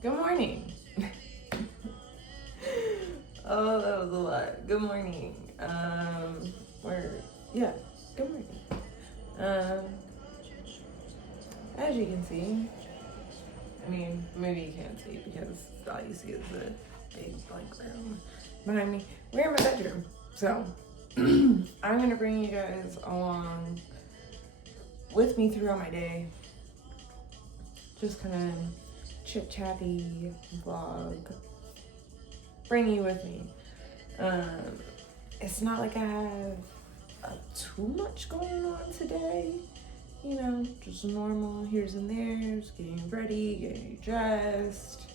Good morning. Oh, that was a lot. Good morning. Where? Yeah. Good morning. Um, as you can see, I mean, maybe you can't see because all you see is the big blank room behind me. We're in my bedroom, so I'm gonna bring you guys along with me throughout my day. Just kind of chit chatty vlog. Bring you with me. Um, it's not like I have too much going on today. You know, just normal here's and there's, getting ready, getting dressed,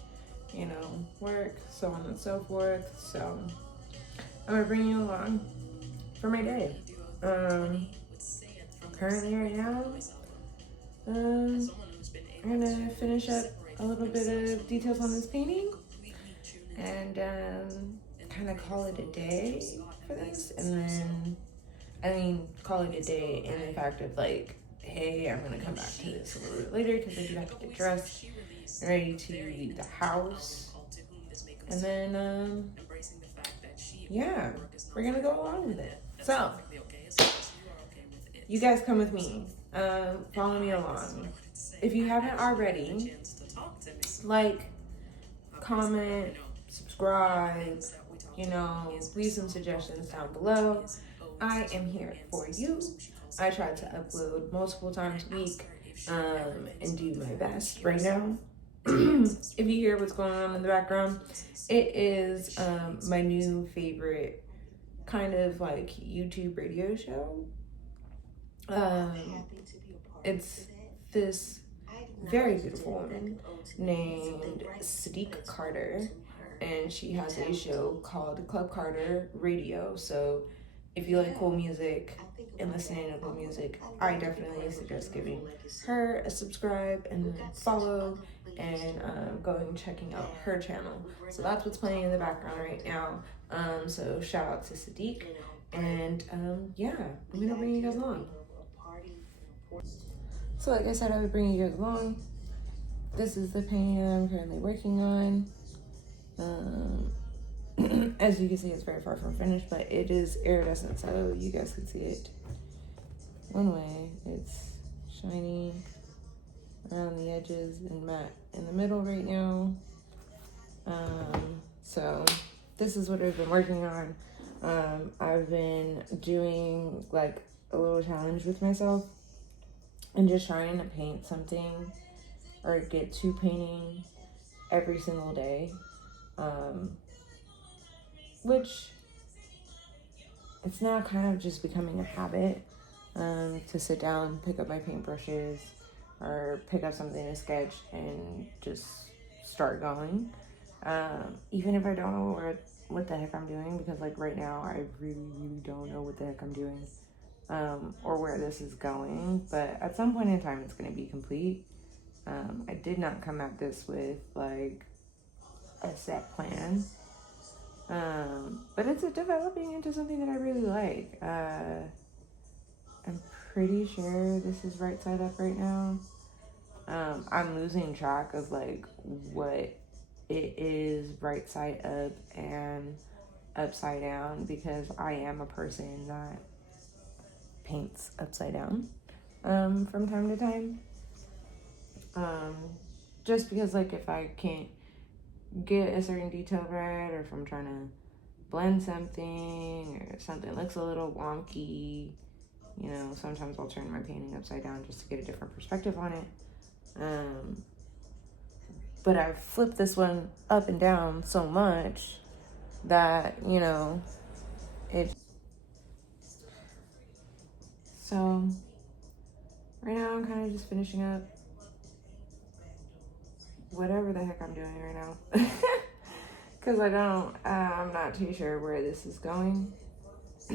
you know, work, so on and so forth. So I'm gonna bring you along for my day. Um, Currently right now, I'm gonna finish up a little bit of details on this painting and kind of call it a day for this, and then call it a day in the fact of like, hey, I'm gonna come back to this a little bit later because I do have to get dressed and ready to leave the house. And then, yeah, we're gonna go along with it. So, you guys come with me. Follow me along. If you haven't already, like, comment, subscribe, leave some suggestions down below. I am here for you. I try to upload multiple times a week and do my best right now. If you hear what's going on in the background, it is my new favorite kind of like YouTube radio show. It's this very beautiful woman named Sadiq Carter, and she has a show called Club Carter Radio. So if you like cool music and listening to cool music, I definitely suggest giving her a subscribe and follow and going and checking out her channel. So that's what's playing in the background right now. So shout out to Sadiq, and yeah, I'm gonna bring you guys along. So like I said, I would bring you guys along. This is the painting that I'm currently working on. As you can see, it's very far from finished, but it is iridescent, so you guys can see it one way. It's shiny around the edges and matte in the middle right now. So this is what I've been working on. I've been doing like a little challenge with myself and just trying to paint something or get to painting every single day. Which it's now kind of just becoming a habit to sit down, pick up my paintbrushes, or pick up something to sketch and just start going. Even if I don't know what the heck I'm doing, because like right now I really don't know what the heck I'm doing or where this is going. But at some point in time, it's going to be complete. I did not come at this with like a set plan. But it's developing into something that I really like. I'm pretty sure this is right side up right now. I'm losing track of like what it is right side up and upside down because I am a person that paints upside down from time to time. Just because like if I can't get a certain detail right, or if I'm trying to blend something or something looks a little wonky, sometimes I'll turn my painting upside down just to get a different perspective on it. But I've flipped this one up and down so much that, it. So right now I'm kind of just finishing up whatever the heck I'm doing right now. Because I'm not too sure where this is going. I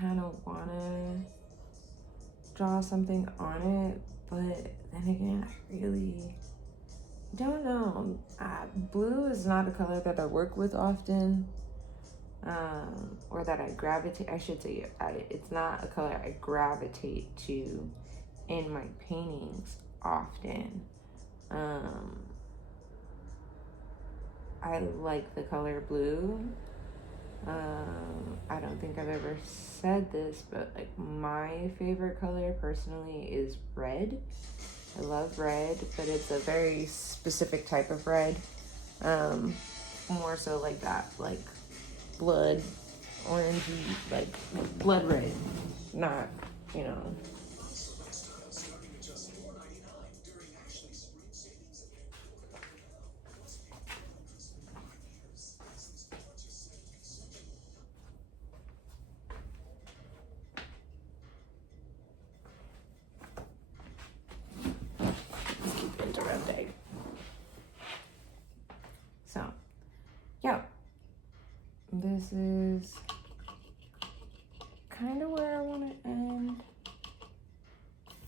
kind of want to draw something on it, but then again, I really don't know. Blue is not a color that I work with often, or that I gravitate. I should say it's not a color I gravitate to in my paintings often. I like the color blue. I don't think I've ever said this, but like my favorite color personally is red. I love red, but it's a very specific type of red. More so like that, like blood orangey, like blood red, not, you know. Keep interrupting. So, yeah, this is kind of where I want to end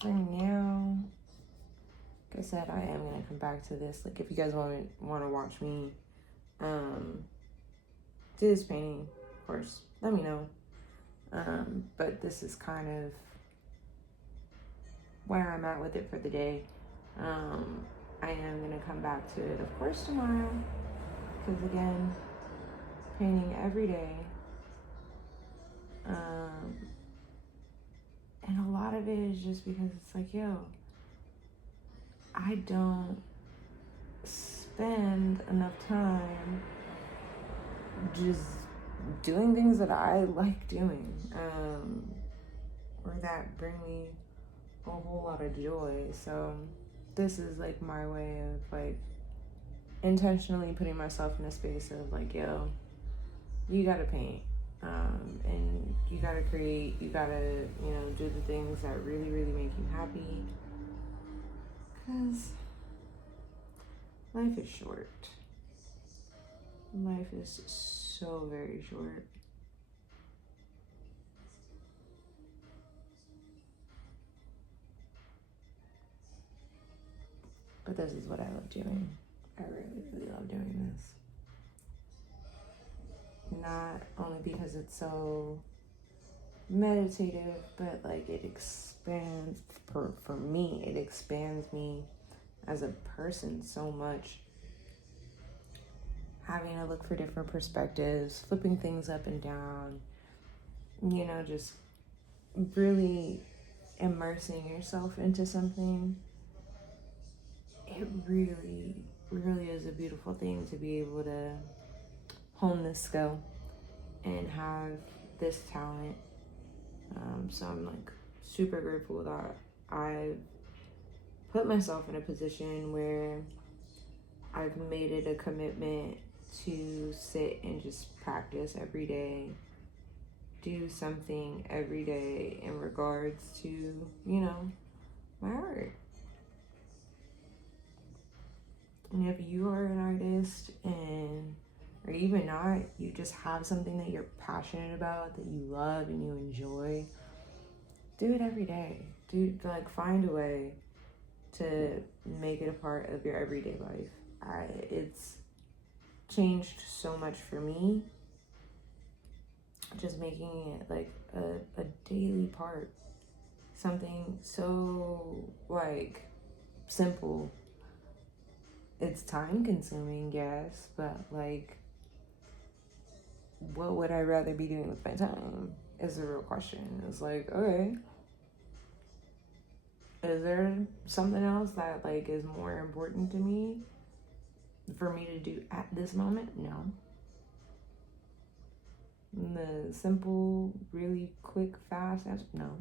for now. Like I said, I am gonna come back to this. Like, if you guys want to watch me do this painting, of course, let me know. But this is kind of where I'm at with it for the day. I am gonna come back to it, of course, tomorrow, because again, painting every day. And a lot of it is just because it's like, yo, I don't spend enough time just doing things that I like doing, or that bring me a whole lot of joy. So this is like my way of like intentionally putting myself in a space of like, yo, you gotta paint, and you gotta create, you gotta, you know, do the things that really, really make you happy, because life is short. Life is so very short. But this is what I love doing. I really, really love doing this. Not only because it's so meditative, but like it expands, for me, it expands me as a person so much. Having to look for different perspectives, flipping things up and down, you know, just really immersing yourself into something. It really, really is a beautiful thing to be able to hone this skill and have this talent. So I'm like super grateful that I've put myself in a position where I've made it a commitment to sit and just practice every day, do something every day in regards to, you know, my art. And if you are an artist, and or even not, you just have something that you're passionate about, that you love and you enjoy, do it every day. Like find a way to make it a part of your everyday life. It's changed so much for me, just making it like a daily part. Something so like simple. It's time consuming, yes, but like, what would I rather be doing with my time is the real question. It's like, okay, is there something else that like is more important to me for me to do at this moment? No. The simple, really quick, fast answer, no.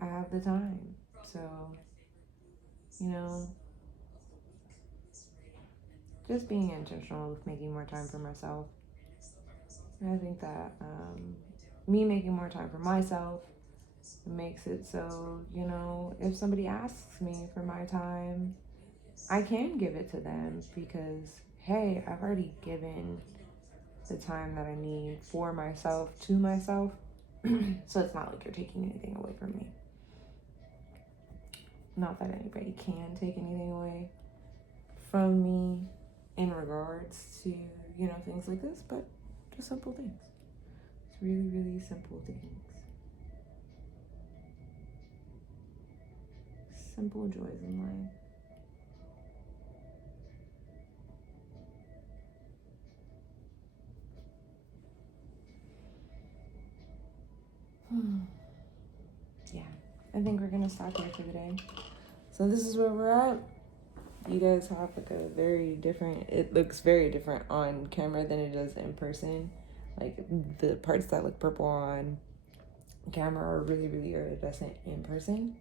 I have the time. So, you know, just being intentional with making more time for myself. And I think that me making more time for myself makes it so, you know, if somebody asks me for my time, I can give it to them because, hey, I've already given the time that I need for myself to myself. So it's not like you're taking anything away from me. Not that anybody can take anything away from me in regards to, you know, things like this, but just simple things. It's really, really simple things. simple joys in life. Yeah, I think we're gonna stop here for the day. So this is where we're at. You guys have like a very different, it looks very different on camera than it does in person. Like the parts that look purple on camera are really, really iridescent in person.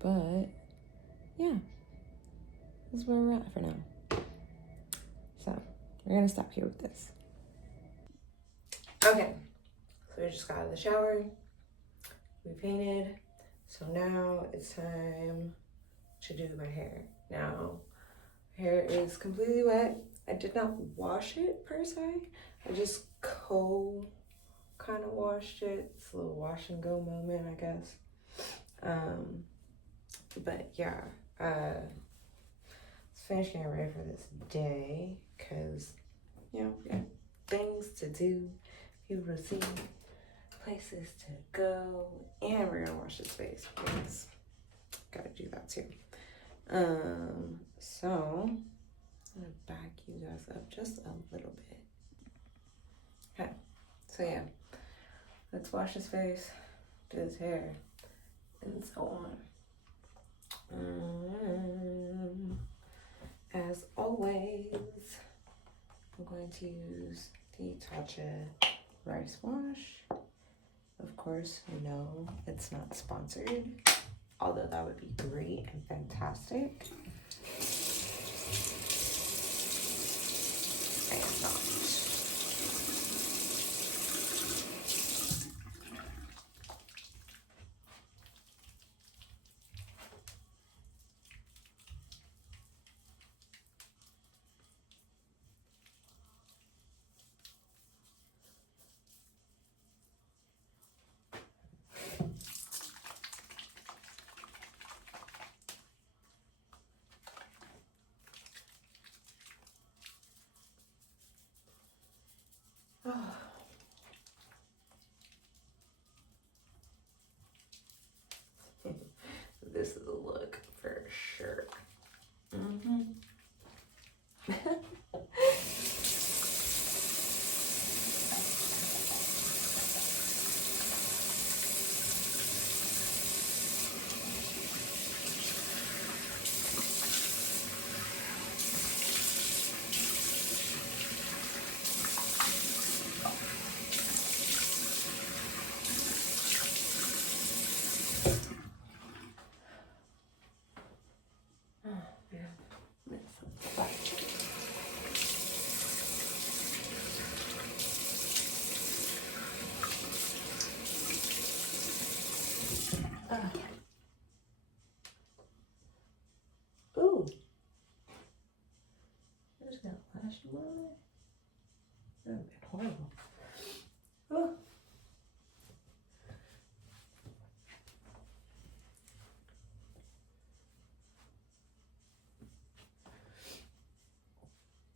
But yeah, this is where we're at for now. So we're gonna stop here with this. Okay, so we just got out of the shower, we painted, so now it's time to do my hair. Now, hair is completely wet. I did not wash it per se. I just kind of washed it. It's a little wash and go moment, I guess. But yeah, let's finish getting ready for this day because, you know, we got things to do, people to see, places to go, and we're gonna wash this face because gotta do that too. So I'm gonna back you guys up just a little bit. Okay, so yeah, let's wash his face, do his hair, and so on. As always, I'm going to use the Tatcha rice wash. Of course, no, it's not sponsored, although that would be great and fantastic. I am not. This is a look for sure. Ooh, I just got flash in my eye. That would have been horrible. Oh.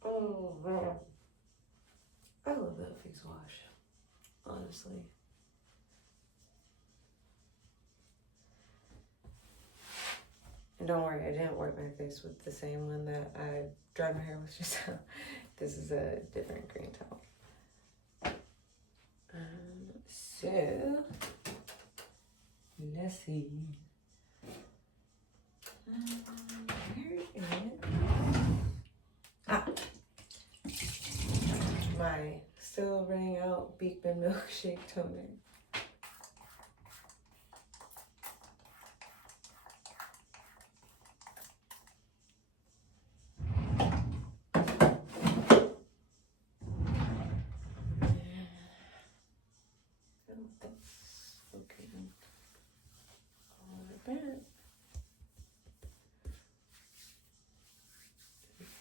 Oh man, I love that face wash, honestly. And don't worry, I didn't wipe my face with the same one that I dried my hair with just now. This is a different green towel. So, let's see. Where is it? My still running out Beekman milkshake toner.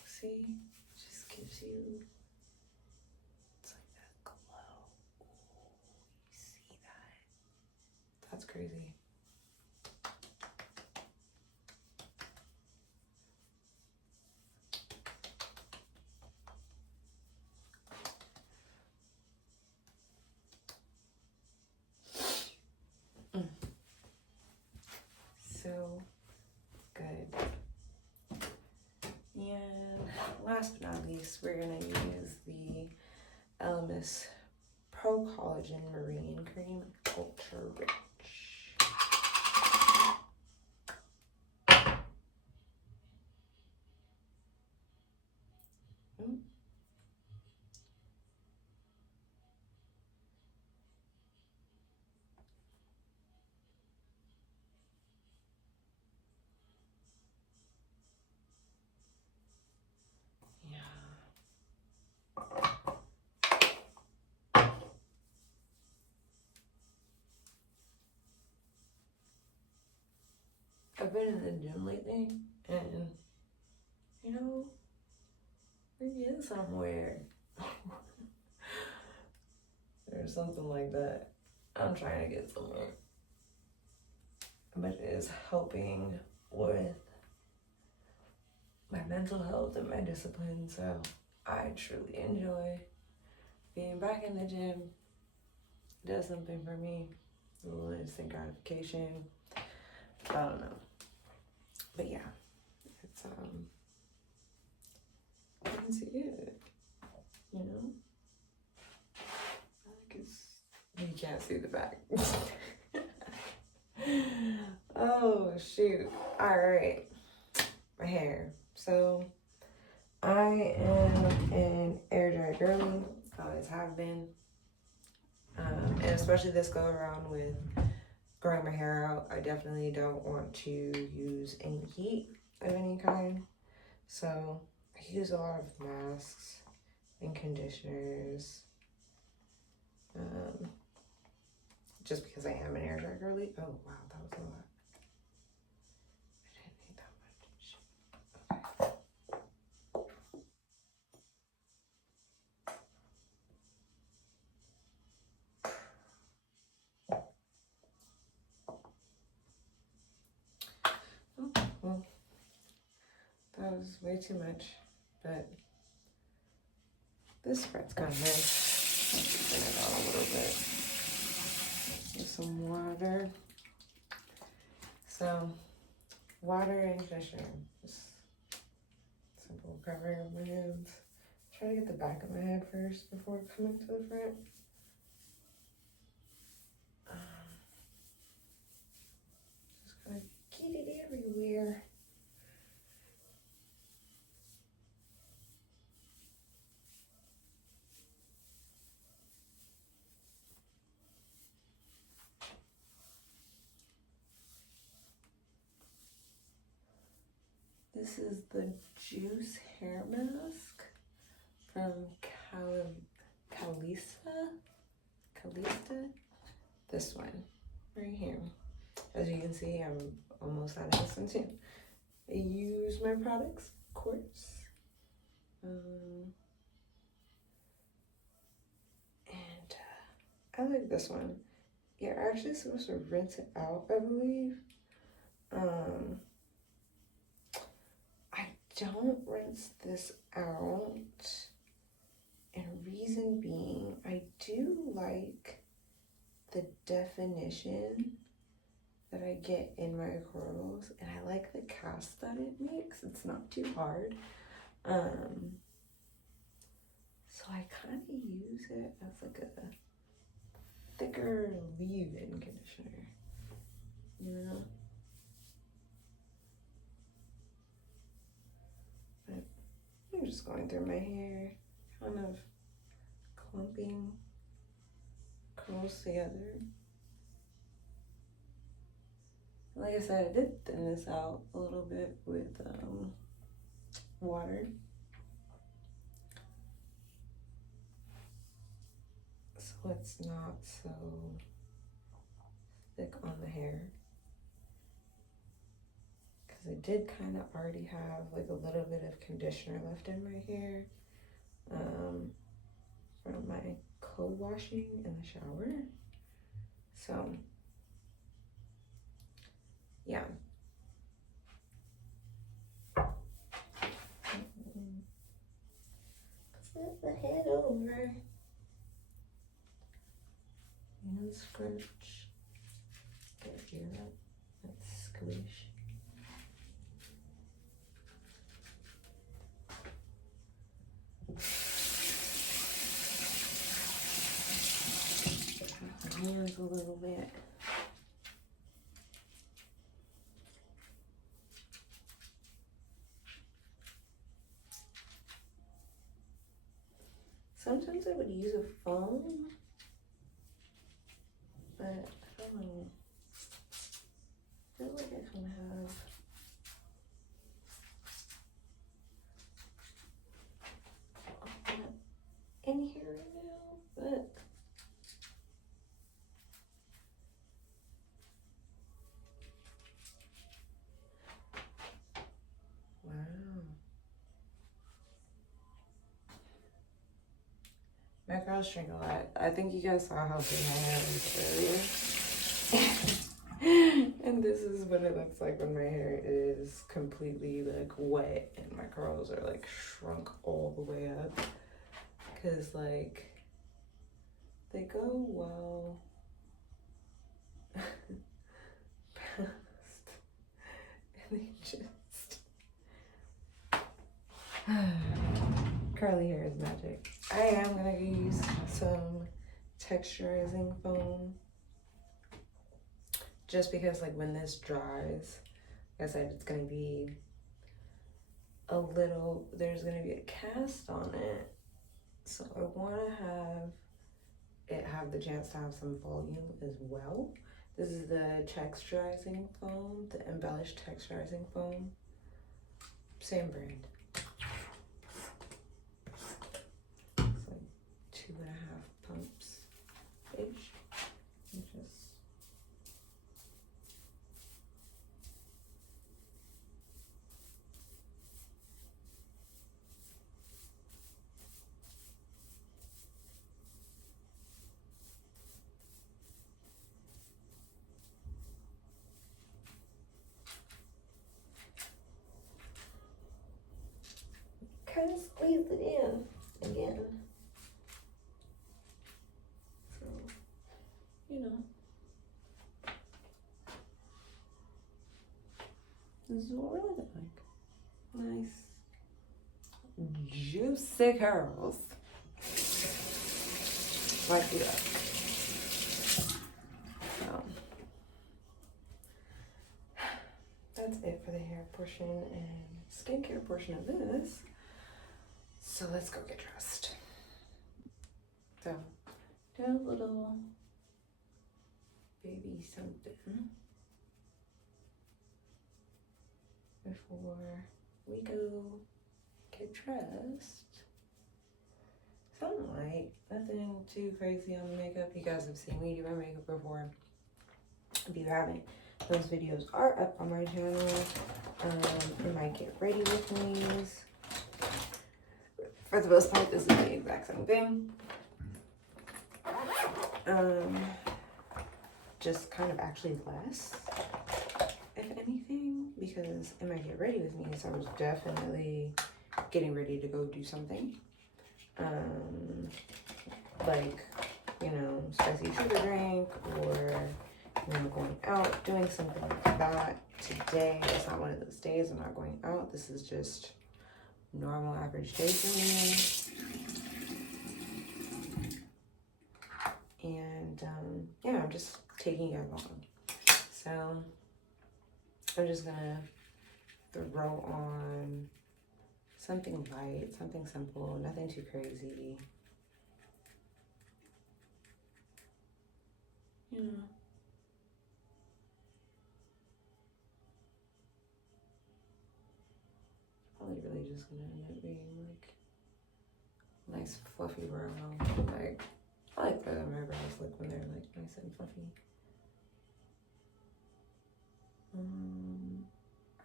See, just gives you, it's like that glow. Ooh, you see that? That's crazy. so good. And last but not least, we're gonna use the Elemis Pro Collagen Marine Cream Ultra Rich. I've been in the gym lately, and you know, we're getting somewhere. Or something like that. I'm trying to get somewhere. But it is helping with my mental health and my discipline, so I truly enjoy being back in the gym. It does something for me. A little instant gratification. I don't know. But yeah, it's I can see it. You know? Like it's, you can't see the back. Oh shoot. Alright. My hair. So I am an air dry girly. Always have been. And especially this go around with growing my hair out, I definitely don't want to use any heat of any kind. So I use a lot of masks and conditioners. Just because I am an air dry girly. Oh wow, that was a lot. I didn't need that much. Okay. Oh, well, that was way too much, but this spread's kind of nice. Let's thin it out a little bit with some water. So, water and conditioner. Just simple covering of my hands. Try to get the back of my head first before coming to the front. Just kind of get it everywhere. This is the Juice Hair Mask from Calista. This one right here. As you can see, I'm almost out of this too. I use my products, of course. And I like this one. You're actually supposed to rinse it out, I believe. I don't rinse this out, and reason being, I do like the definition that I get in my curls, and I like the cast that it makes. It's not too hard. So I kind of use it as like a thicker leave-in conditioner, you know? But I'm just going through my hair, kind of clumping curls together. Like I said, I did thin this out a little bit with water. So it's not so thick on the hair. Because I did kind of already have like a little bit of conditioner left in my hair from my co-washing in the shower. So, yeah. Flip the head over and scrunch. Get your up. Let's ticklish. My hands a little bit. Sometimes I would use a foam, but I don't know. I feel like I kind of have in here right now, but wow. My girls drink a lot. I think you guys saw how big my hair was earlier. And this is what it looks like when my hair is completely like wet and my curls are like shrunk all the way up. Cause like they go well past and they just curly hair is magic. I am gonna use some texturizing foam just because like when this dries, like I said, it's gonna be a little, there's gonna be a cast on it. So I wanna have it have the chance to have some volume as well. This is the texturizing foam, the embellished texturizing foam. Same brand. It's like 2.5 pumps ish. Just kind of squeeze it in again. So, you know. This is what we look like. Nice, juicy curls. Like that. So, that's it for the hair portion and skincare portion of this. So let's go get dressed. So, do a little baby something before we go get dressed. Something light, nothing too crazy on the makeup. You guys have seen me do my makeup before. If you haven't, those videos are up on my channel. You might get ready with me. For the most part, this is the exact same thing. Just kind of actually less, if anything, because it might get ready with me. So I was definitely getting ready to go do something. Like, you know, spicy sugar drink or, you know, going out, doing something like that. Today is not one of those days. I'm not going out. This is just normal average day for me. And yeah, I'm just taking it along. So I'm just gonna throw on something light, something simple, nothing too crazy. You know. Probably really just gonna end up being like nice fluffy brow. Like I like the way my brows look when they're like nice and fluffy.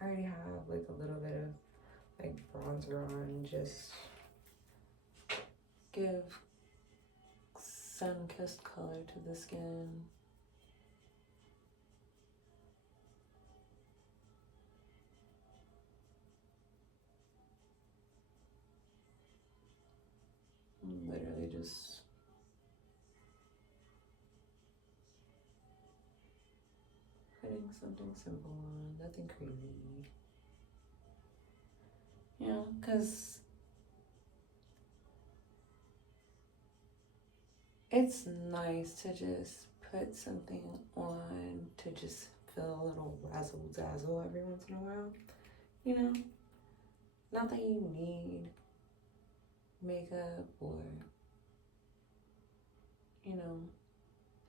I already have like a little bit of like bronzer on, just give sun-kissed color to the skin. Literally just putting something simple, nothing crazy. You know, because it's nice to just put something on to just feel a little razzle dazzle every once in a while. You know, not that you need makeup or, you know,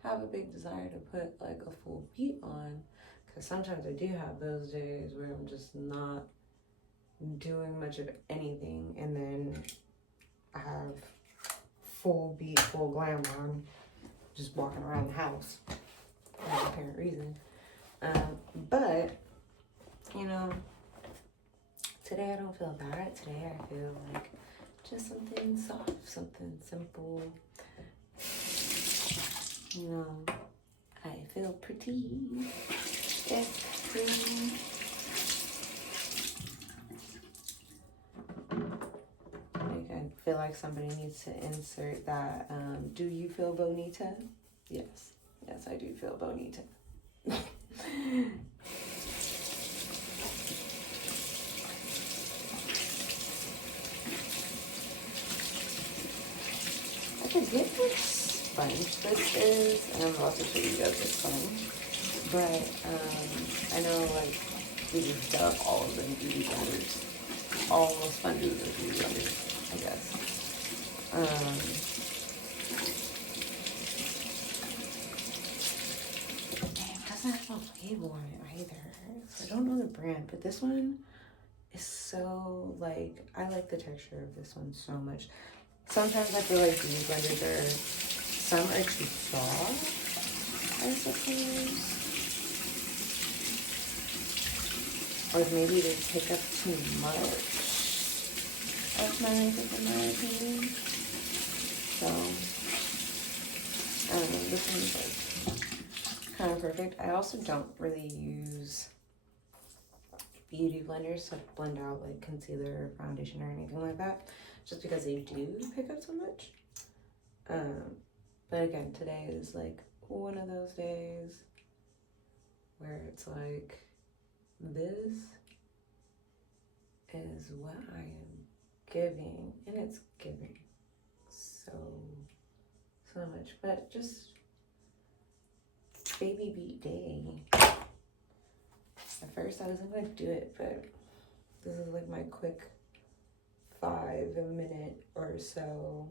have a big desire to put like a full beat on. Because sometimes I do have those days where I'm just not doing much of anything, and then I have full beat, full glam on, just walking around the house for no apparent reason. But, you know, today I don't feel bad. Today I feel like just something soft, something simple. You know, I feel pretty. It's pretty. Like, I feel like somebody needs to insert that. Do you feel bonita? Yes. Yes, I do feel bonita. I forget which sponge this is, and I'm about to show you guys the sponge. But I know, like, we just dub all of them beauty blenders. All the sponges are beauty blenders, I guess. It doesn't have a label on it either. So I don't know the brand, but this one is so, like, I like the texture of this one so much. Sometimes I feel like beauty blenders some are too soft, I suppose. Or maybe they pick up too much of my makeup, in my opinion. So, I don't know, this one's like kind of perfect. I also don't really use beauty blenders to blend out like concealer or foundation or anything like that, just because they do pick up so much. But again, today is like one of those days where it's like, this is what I am giving, and it's giving so much. But just baby beat day. At first I wasn't gonna do it, but this is like my quick 5-minute or so,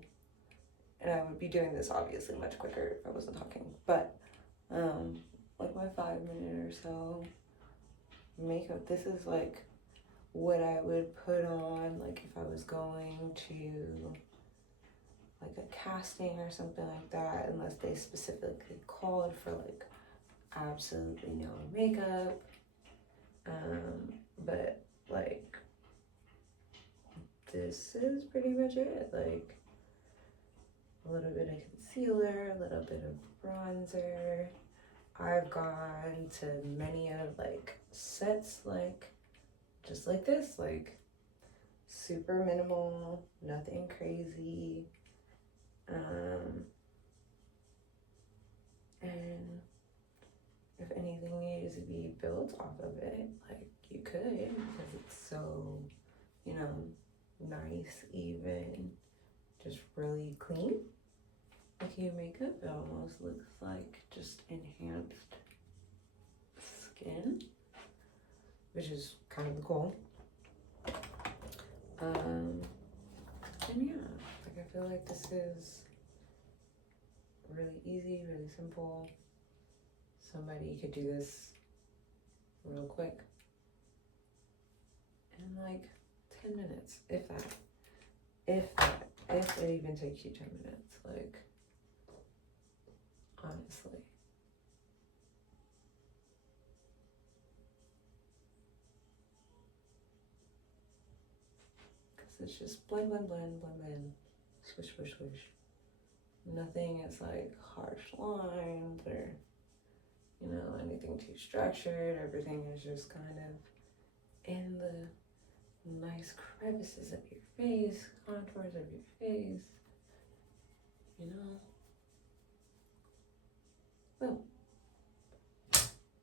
and I would be doing this obviously much quicker if I wasn't talking, but like my 5-minute or so makeup. This is like what I would put on like if I was going to like a casting or something like that, unless they specifically called for like absolutely no makeup. But like this is pretty much it. Like a little bit of concealer, a little bit of bronzer. I've gone to many of like sets like just like this, like super minimal, nothing crazy. And if anything needs to be built off of it, like you could, because it's so, you know, nice, even, just really clean. If you makeup, it almost looks like just enhanced skin, which is kind of the goal. And yeah, like I feel like this is really easy, really simple. Somebody could do this real quick in like 10 minutes, if that. If it even takes you 10 minutes, like, honestly. Because it's just blend, blend, blend, blend, blend, swish, swish, swish. Nothing is like harsh lines or, you know, anything too structured. Everything is just kind of in the nice crevices of your face, contours of your face, you know. Boom.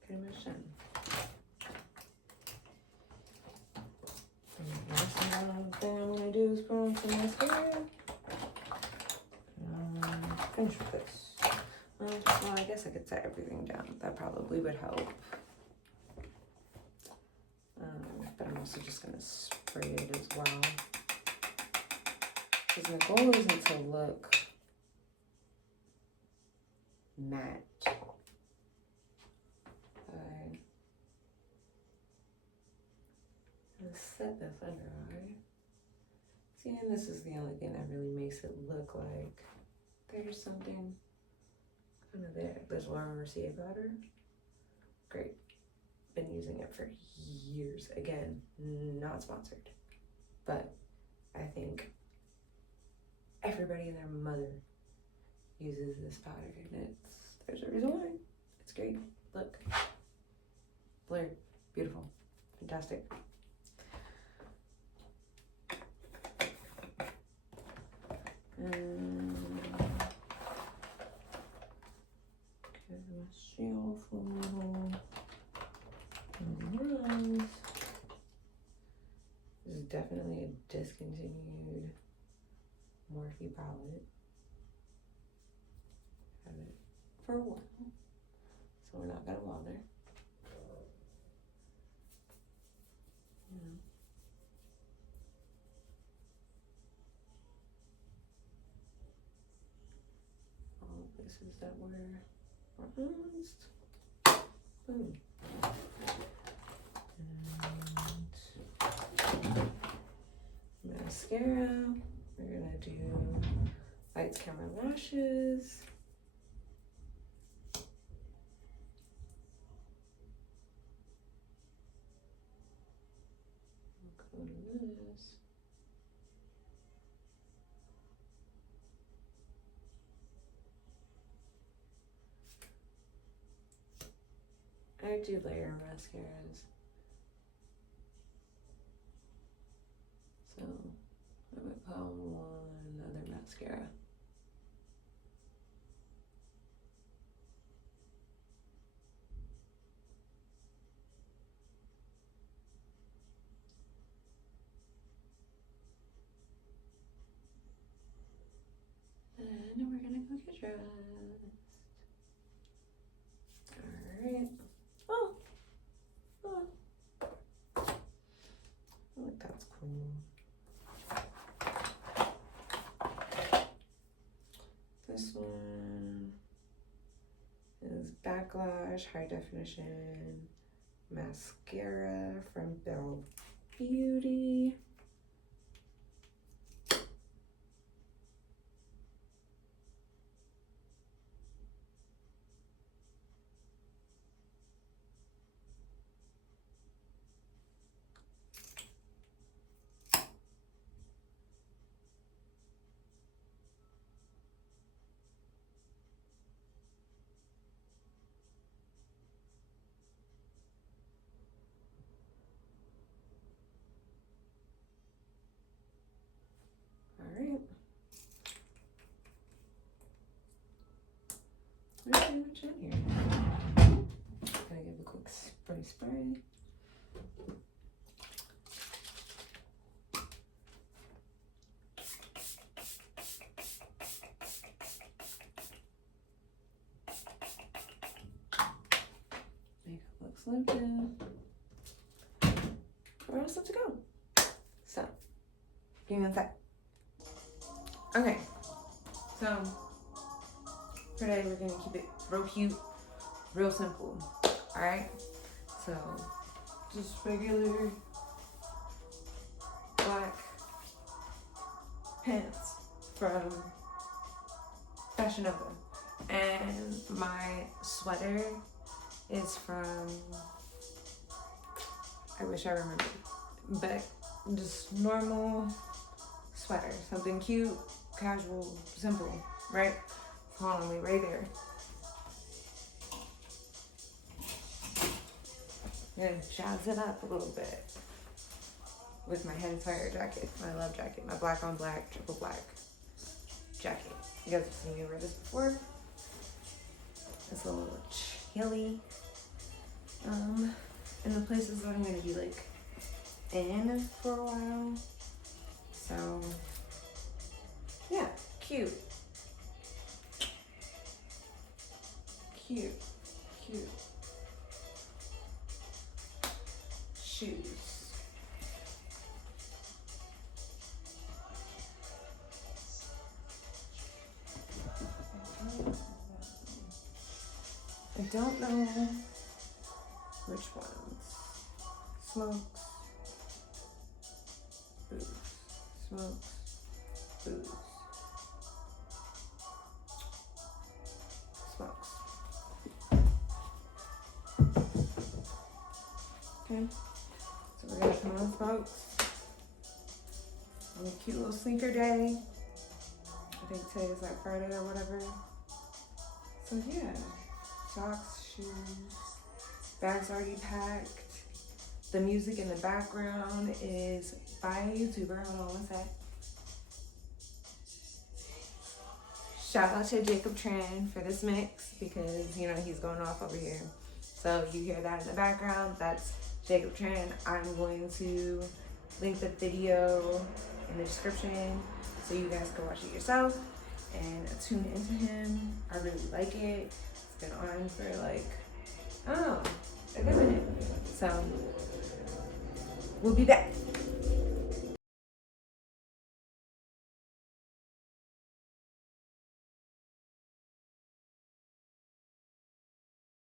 pretty much done. And the last thing I'm gonna do is put on some mascara. Finish with this. Well, I guess I could set everything down. That probably would help. But I'm also just gonna spray it as well. Because my goal isn't to look matte. Let's set this under eye. See, and this is the only thing that really makes it look like there's something kind of there. This Laura Mercier powder. Great. Been using it for years. Again, not sponsored. But I think everybody and their mother uses this powder, and there's a reason why. It's great. Look. Blurred. Beautiful. Fantastic. Give myself a little rise. This is definitely a discontinued Morphe palette. Had it for a while, so we're not gonna bother. All the places that were bronzed. Boom. And mascara. We're gonna do Lights, Camera, Lashes. Go to this. I do layer mascaras. So I would put on one other mascara. And we're gonna go get dressed. Alright. Oh. Look, that's cool. This one is Backlash High Definition Mascara from Belle Beauty. Alright. We're pretty much in here. Gonna give a quick spray. Makeup looks lifted. We're all set to go. So, being inside. Okay, so today we're gonna keep it real cute, real simple. Alright, so just regular black pants from Fashion Nova, and my sweater is from, I wish I remembered, but just normal sweater, something cute, casual, simple, right? Following me right there. I'm gonna jazz it up a little bit with my Head Fire jacket, my love jacket, my black on black, triple black jacket. You guys have seen me wear this before. It's a little chilly. And the places that I'm gonna be like in for a while. So yeah, cute. Cute. Shoes. I don't know which ones. Smokes. Booze. Smokes. Booze. Smokes. Okay. So we're gonna come on smokes. On a cute little sneaker day. I think today is like Friday or whatever. So yeah. Socks, shoes, bag's already packed. The music in the background is by a YouTuber. Hold on one sec. Shout out to Jacob Tran for this mix because, you know, he's going off over here. So you hear that in the background, that's Jacob Tran. I'm going to link the video in the description so you guys can watch it yourself and tune into him. I really like it. It's been on for like, I don't know, a good minute. So we'll be back.